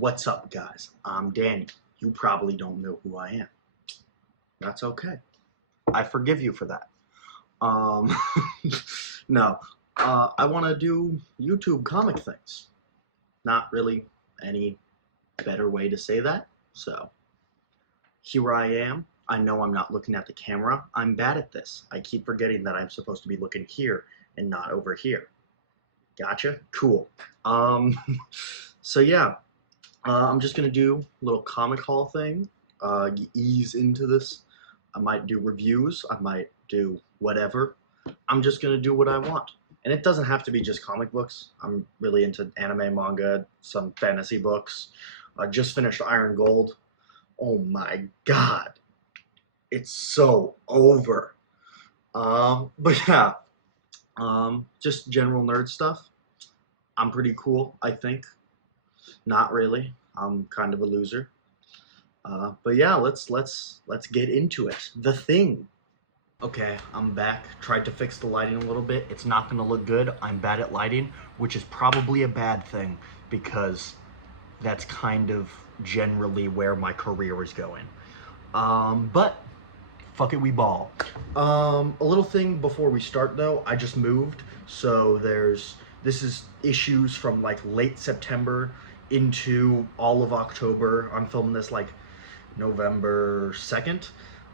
What's up, guys? I'm Danny. You probably don't know who I am. That's okay. I forgive you for that. Um, no, I want to do YouTube comic things. Not really any better way to say that. So, here I am. I know I'm not looking at the camera. I'm bad at this. I keep forgetting that I'm supposed to be looking here and not over here. Gotcha? Cool. Um, so yeah. I'm just gonna do a little comic haul thing, ease into this. I might do reviews, I might do whatever. I'm just gonna do what I want. And it doesn't have to be just comic books. I'm really into anime, manga, some fantasy books. I just finished Iron Gold. Oh my god. It's so over. But yeah, just general nerd stuff. I'm pretty cool, I think. Not really. I'm kind of a loser. But yeah, let's get into it. The Thing. Okay, I'm back. Tried to fix the lighting a little bit. It's not gonna look good. I'm bad at lighting, which is probably a bad thing because that's kind of generally where my career is going. But fuck it, we ball. A little thing before we start though. I just moved, so this is issues from like late September into all of October. I'm filming this like November 2nd.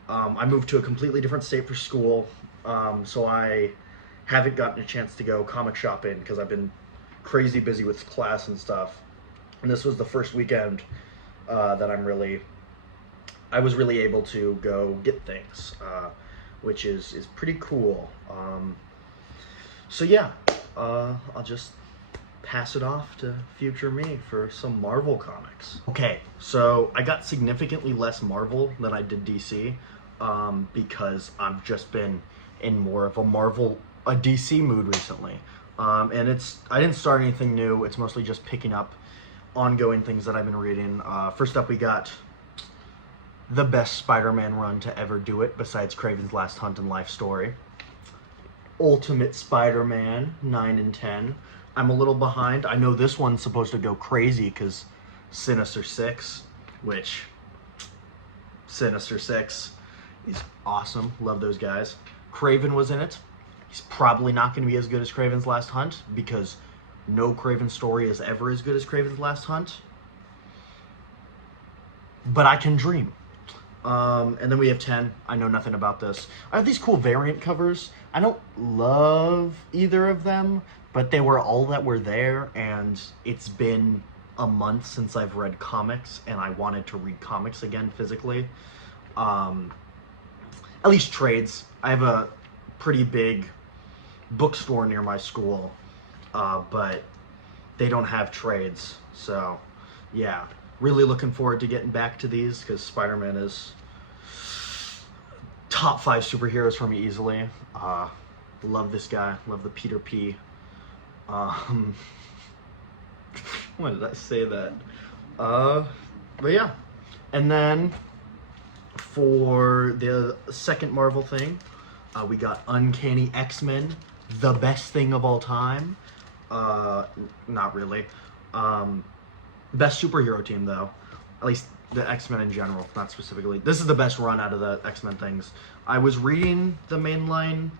I moved to a completely different state for school, so I haven't gotten a chance to go comic shopping because I've been crazy busy with class and stuff. And this was the first weekend that I was really able to go get things, which is pretty cool. So yeah, I'll just pass it off to future me for some Marvel comics. Okay, so I got significantly less Marvel than I did DC, because I've just been in more of a DC mood recently. And I didn't start anything new. It's mostly just picking up ongoing things that I've been reading. First up, we got the best Spider-Man run to ever do it, besides Kraven's Last Hunt and Life Story. Ultimate Spider-Man 9 and 10. I'm a little behind. I know this one's supposed to go crazy because Sinister Six, which Sinister Six is awesome. Love those guys. Kraven was in it. He's probably not going to be as good as Kraven's Last Hunt because no Kraven story is ever as good as Kraven's Last Hunt. But I can dream. And then we have 10. I know nothing about this. I have these cool variant covers. I don't love either of them, but they were all that were there, and it's been a month since I've read comics, and I wanted to read comics again physically. At least trades. I have a pretty big bookstore near my school, but they don't have trades, so yeah. Really looking forward to getting back to these because Spider-Man is top 5 superheroes for me easily. Love this guy. Love the Peter P. Why did I say that? But yeah. And then for the second Marvel thing, we got Uncanny X-Men, the best thing of all time. Not really. Best superhero team, though. At least the X-Men in general, not specifically. This is the best run out of the X-Men things. I was reading the mainline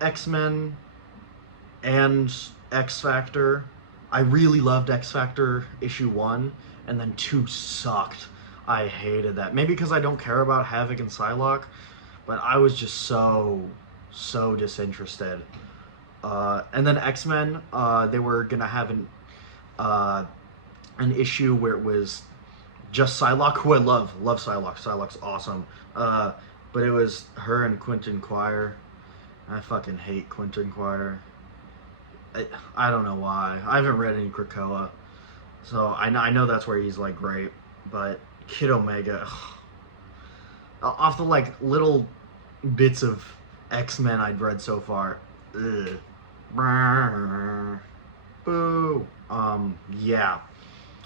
X-Men and X-Factor. I really loved X-Factor issue 1, and then 2 sucked. I hated that. Maybe because I don't care about Havoc and Psylocke, but I was just so disinterested. And then X-Men, they were gonna have an issue where it was just Psylocke, who I love Psylocke. Psylocke's awesome. But it was her and Quentin Quire. I fucking hate Quentin Quire. I don't know why. I haven't read any Krakoa, so I know that's where he's like great. But Kid Omega, off the like little bits of X-Men I'd read so far, ugh. Boo. Yeah.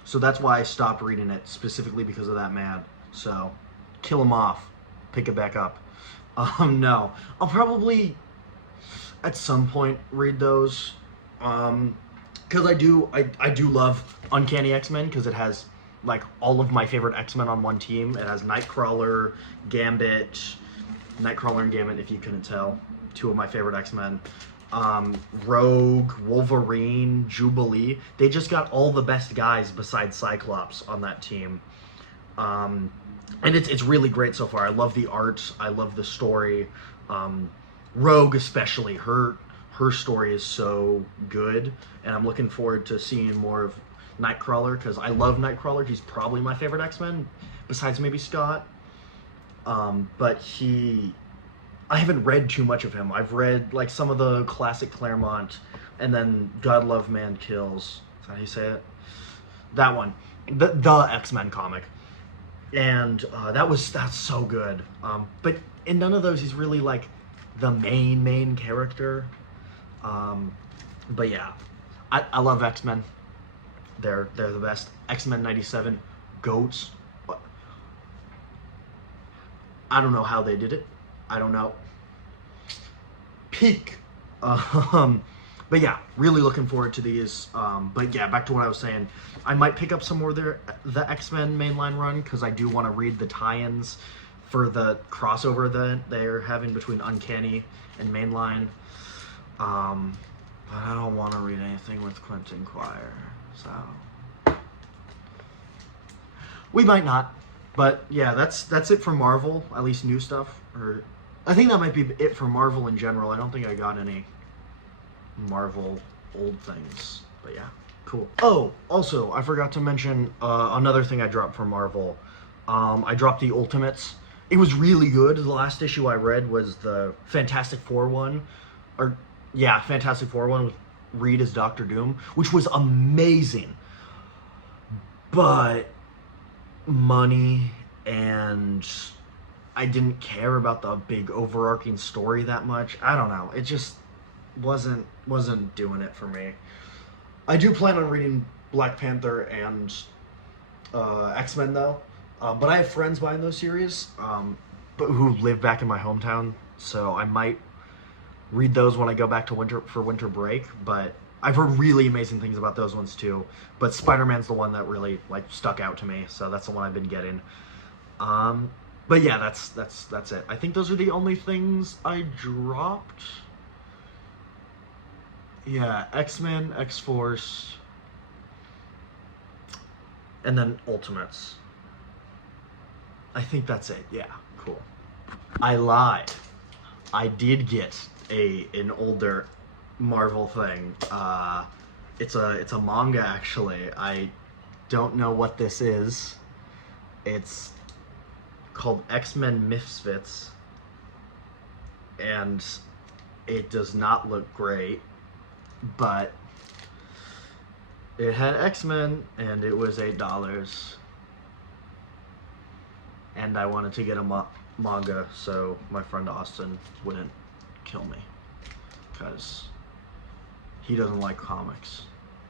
So that's why I stopped reading it, specifically because of that man. So, kill him off. Pick it back up. No. I'll probably, at some point, read those. because I do love Uncanny X-Men because it has like all of my favorite X-Men on one team. It has Nightcrawler, Gambit, Nightcrawler and Gambit, if you couldn't tell, two of my favorite X-Men. Rogue, Wolverine, Jubilee. They just got all the best guys besides Cyclops on that team. And it's really great so far. I love the art. I love the story. Rogue especially, her story is so good, and I'm looking forward to seeing more of Nightcrawler because I love Nightcrawler. He's probably my favorite X-Men, besides maybe Scott. But I haven't read too much of him. I've read like some of the classic Claremont, and then God Love Man Kills. Is that how you say it? That one, the X-Men comic, and that's so good. But in none of those he's really like the main character. But yeah, I love X-Men. They're the best. X-Men 97, GOATs. I don't know how they did it. I don't know. Peak. But yeah, really looking forward to these. But yeah, back to what I was saying. I might pick up some more of the X-Men mainline run because I do want to read the tie-ins for the crossover that they're having between Uncanny and mainline. But I don't want to read anything with Quentin Quire, so we might not. But yeah, that's it for Marvel, at least new stuff. Or I think that might be it for Marvel in general. I don't think I got any Marvel old things. But yeah, cool. Oh, also, I forgot to mention another thing I dropped for Marvel. I dropped the Ultimates. It was really good. The last issue I read was the Fantastic Four one. Fantastic Four one with Reed as Doctor Doom, which was amazing. But money, and I didn't care about the big overarching story that much. I don't know. It just wasn't doing it for me. I do plan on reading Black Panther and X-Men though. But I have friends buying those series, but who live back in my hometown, so I might read those when I go back to winter break. But I've heard really amazing things about those ones too. But Spider-Man's the one that really like stuck out to me, so that's the one I've been getting. But yeah, that's it. I think those are the only things I dropped. Yeah, X-Men, X-Force, and then Ultimates. I think that's it. Yeah, cool. I lied. I did get an older Marvel thing. It's a manga actually. I don't know what this is. It's called X-Men Misfits, and it does not look great, but it had X-Men and it was $8, and I wanted to get a manga so my friend Austin wouldn't kill me, because he doesn't like comics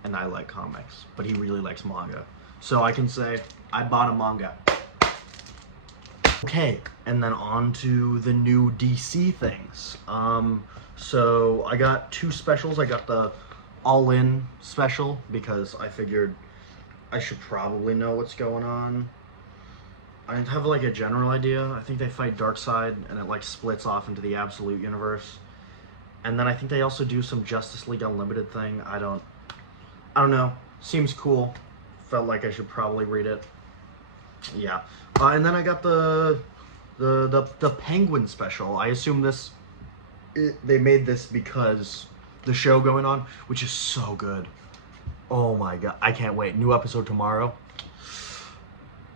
and I like comics, but he really likes manga, so I can say I bought a manga. Okay, and then on to the new DC things. So I got two specials. I got the All-In special because I figured I should probably know what's going on. I have like a general idea. I think they fight Darkseid and it like splits off into the Absolute Universe. And then I think they also do some Justice League Unlimited thing. I don't know. Seems cool. Felt like I should probably read it. Yeah. And then I got the Penguin special. I assume they made this because the show going on, which is so good. Oh my god, I can't wait. New episode tomorrow.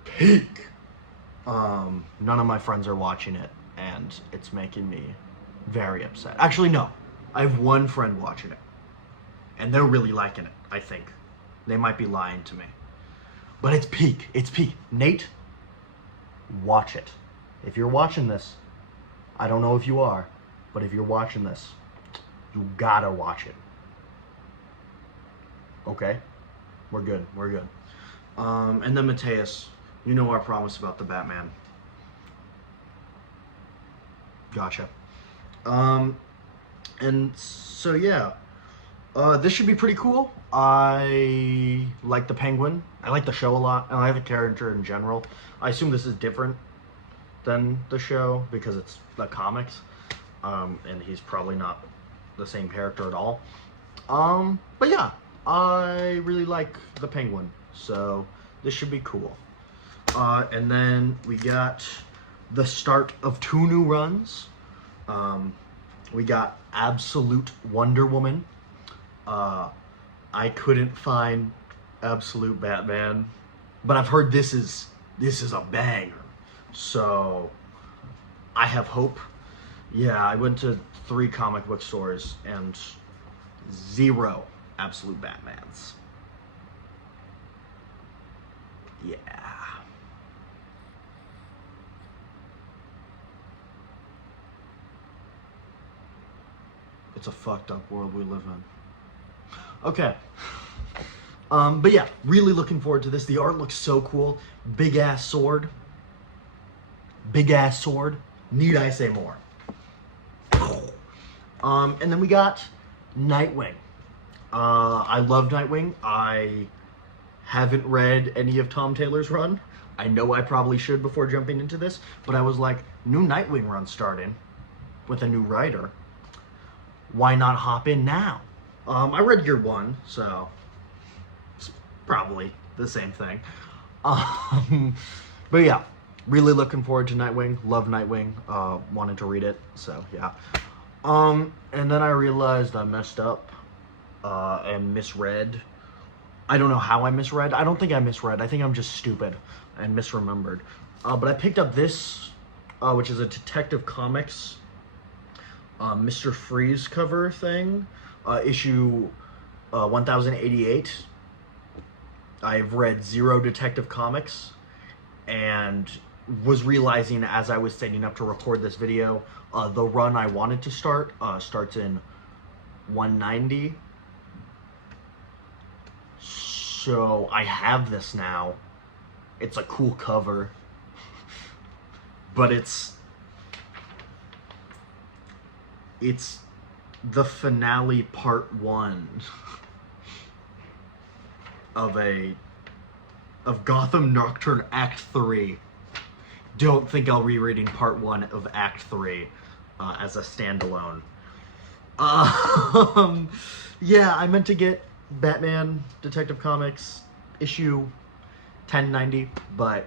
Peak. None of my friends are watching it, and it's making me very upset. Actually, no. I have one friend watching it, and they're really liking it, I think. They might be lying to me. But it's peak. It's peak. Nate, watch it. If you're watching this, I don't know if you are, but if you're watching this, you gotta watch it. Okay? We're good. We're good. And then Mateus, you know our promise about the Batman. Gotcha. And so yeah. This should be pretty cool. I like the Penguin. I like the show a lot, and I like the character in general. I assume this is different than the show because it's the comics, and he's probably not the same character at all. But yeah, I really like the Penguin, so this should be cool. And then we got the start of 2 new runs. We got Absolute Wonder Woman. I couldn't find Absolute Batman, but I've heard this is a banger. So I have hope. Yeah, I went to 3 comic book stores and 0 Absolute Batmans. Yeah. It's a fucked up world we live in. Okay. But yeah, really looking forward to this. The art looks so cool. Big ass sword. Big ass sword. Need I say more? And then we got Nightwing. I love Nightwing. I haven't read any of Tom Taylor's run. I know I probably should before jumping into this, but I was like, new Nightwing run starting with a new writer. Why not hop in now? I read year 1, so it's probably the same thing. But yeah, really looking forward to Nightwing. Love Nightwing. Wanted to read it, so yeah. And then I realized I messed up and misread. I don't know how I misread. I don't think I misread. I think I'm just stupid and misremembered. But I picked up this, which is a Detective Comics Mr. Freeze cover thing, issue 1088. I've read 0 Detective Comics and was realizing as I was setting up to record this video, the run I wanted to start starts in 190. So I have this now. It's a cool cover, but it's the finale part 1 of Gotham Nocturne Act 3. Don't think I'll be reading part 1 of Act 3 as a standalone. Yeah, I meant to get Batman Detective Comics issue 1090, but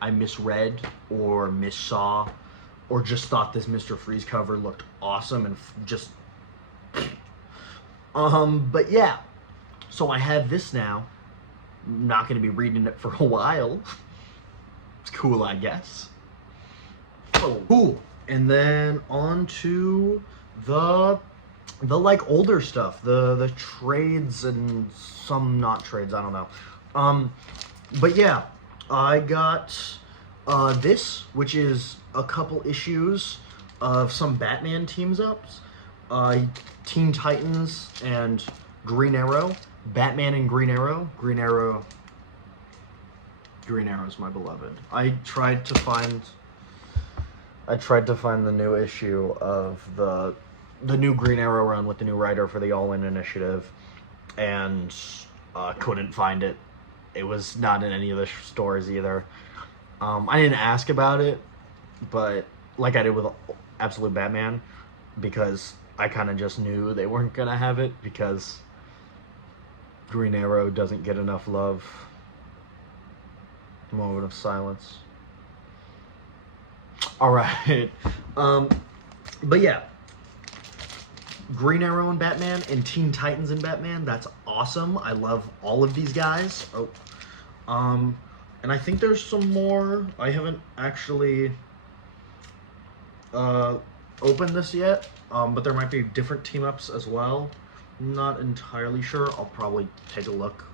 I misread or missaw or just thought this Mr. Freeze cover looked awesome and just but yeah, so I have this now. I'm not going to be reading it for a while. It's cool, I guess. Oh, cool. And then on to the like older stuff, the trades and some not trades, I don't know. But yeah, I got this, which is a couple issues of some Batman teams ups, Teen Titans and Green Arrow, Batman and Green Arrow. Green Arrow's my beloved. I tried to find the new issue of the new Green Arrow run with the new writer for the All In Initiative, and couldn't find it. It was not in any of the stores either. I didn't ask about it, but like I did with Absolute Batman, because I kind of just knew they weren't gonna have it because Green Arrow doesn't get enough love. Moment of silence. Alright. But yeah. Green Arrow and Batman and Teen Titans and Batman, that's awesome. I love all of these guys. And I think there's some more. I haven't actually opened this yet, but there might be different team-ups as well. Not entirely sure. I'll probably take a look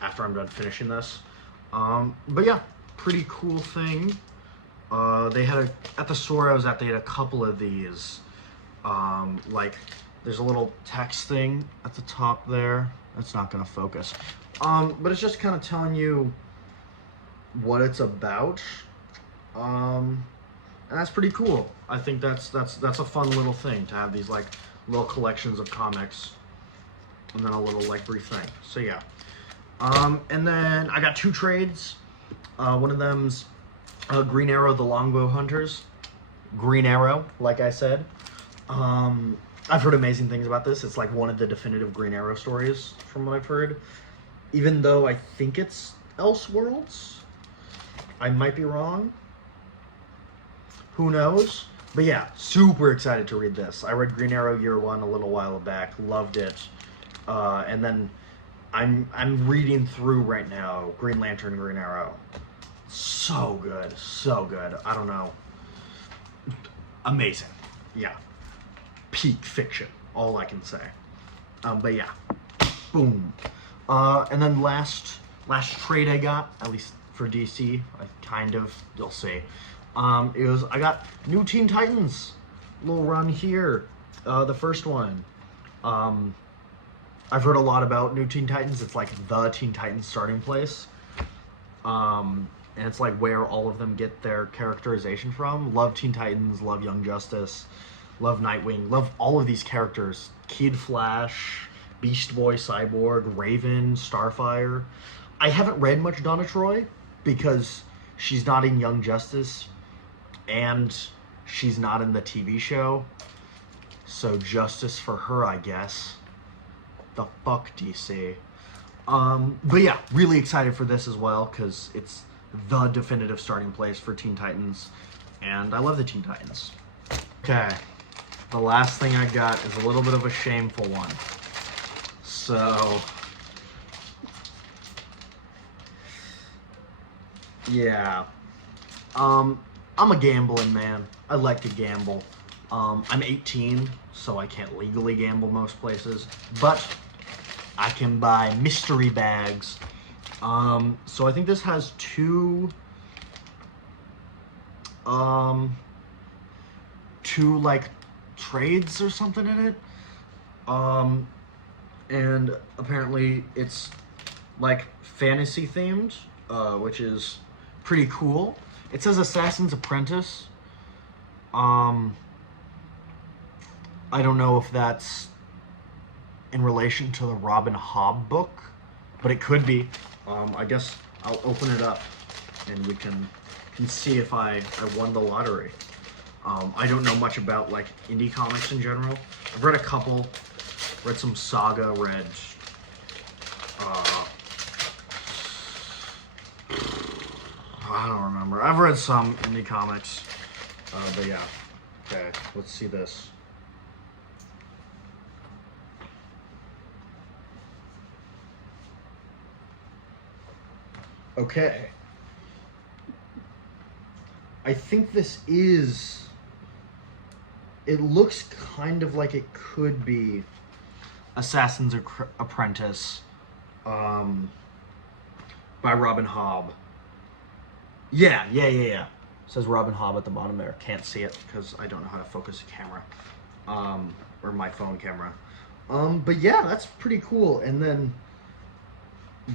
after I'm done finishing this. But yeah, pretty cool thing. They had at the store I was at, they had a couple of these. Like, there's a little text thing at the top there. It's not gonna focus. But it's just kind of telling you what it's about. And that's pretty cool. I think that's a fun little thing to have these like little collections of comics and then a little like brief thing. So yeah. And then I got 2 trades. One of them's Green Arrow, the Longbow Hunters. Green Arrow, like I said. I've heard amazing things about this. It's like one of the definitive Green Arrow stories, from what I've heard. Even though I think it's Elseworlds. I might be wrong. Who knows? But yeah, super excited to read this. I read Green Arrow Year 1 a little while back. Loved it. And then I'm reading through right now Green Lantern, Green Arrow. So good. So good. I don't know. Amazing. Yeah. Peak fiction. All I can say. But yeah. Boom. And then last trade I got, at least for DC, you'll see. I got New Teen Titans. Little run here. The first one. I've heard a lot about New Teen Titans. It's like the Teen Titans starting place. And it's like where all of them get their characterization from. Love Teen Titans, love Young Justice, love Nightwing, love all of these characters. Kid Flash, Beast Boy, Cyborg, Raven, Starfire. I haven't read much Donna Troy because she's not in Young Justice and she's not in the TV show. So justice for her, I guess. The fuck, DC. But yeah, really excited for this as well because it's the definitive starting place for Teen Titans, and I love the Teen Titans. Okay, the last thing I got is a little bit of a shameful one. So, yeah, I'm a gambling man. I like to gamble. I'm 18, so I can't legally gamble most places, but I can buy mystery bags. So I think this has two like trades or something in it. And apparently it's like fantasy themed, which is pretty cool. It says Assassin's Apprentice. I don't know if that's in relation to the Robin Hobb book, but it could be. I guess I'll open it up and we can see if I won the lottery. I don't know much about like indie comics in general. I've read a couple, read some Saga, read I don't remember. I've read some indie comics, but yeah. Okay, let's see this. Okay. I think this is... It looks kind of like it could be Assassin's Apprentice by Robin Hobb. Yeah. It says Robin Hobb at the bottom there. Can't see it because I don't know how to focus a camera. Or my phone camera. But yeah, that's pretty cool. And then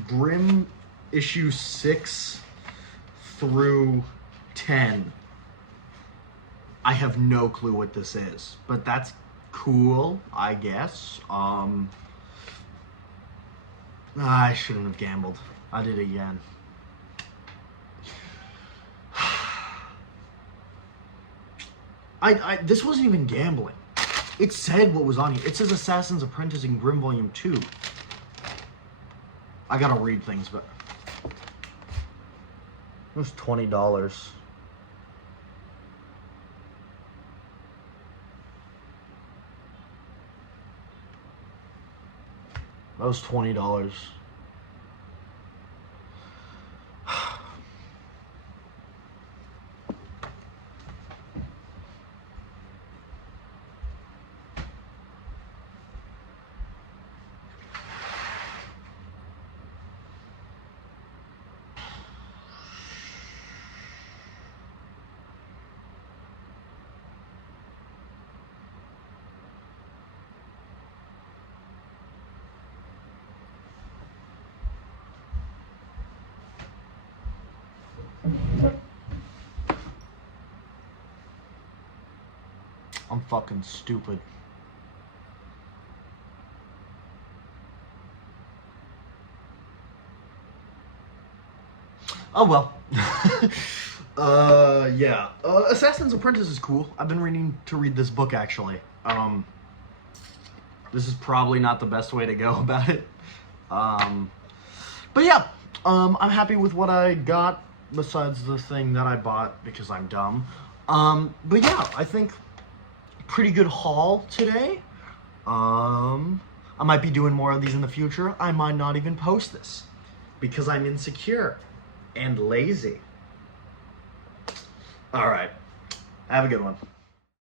Grimm issue 6 through 10. I have no clue what this is, but that's cool, I guess. I shouldn't have gambled. I did it again. This wasn't even gambling. It said what was on here. It says Assassin's Apprentice in Grimm Volume 2. I gotta read things, but... It was $20. That was $20. I'm fucking stupid. Oh well. Yeah. Assassin's Apprentice is cool. I've been read this book actually. This is probably not the best way to go about it. But yeah, I'm happy with what I got besides the thing that I bought because I'm dumb. But yeah, I think pretty good haul today. I might be doing more of these in the future. I might not even post this because I'm insecure and lazy. All right. Have a good one.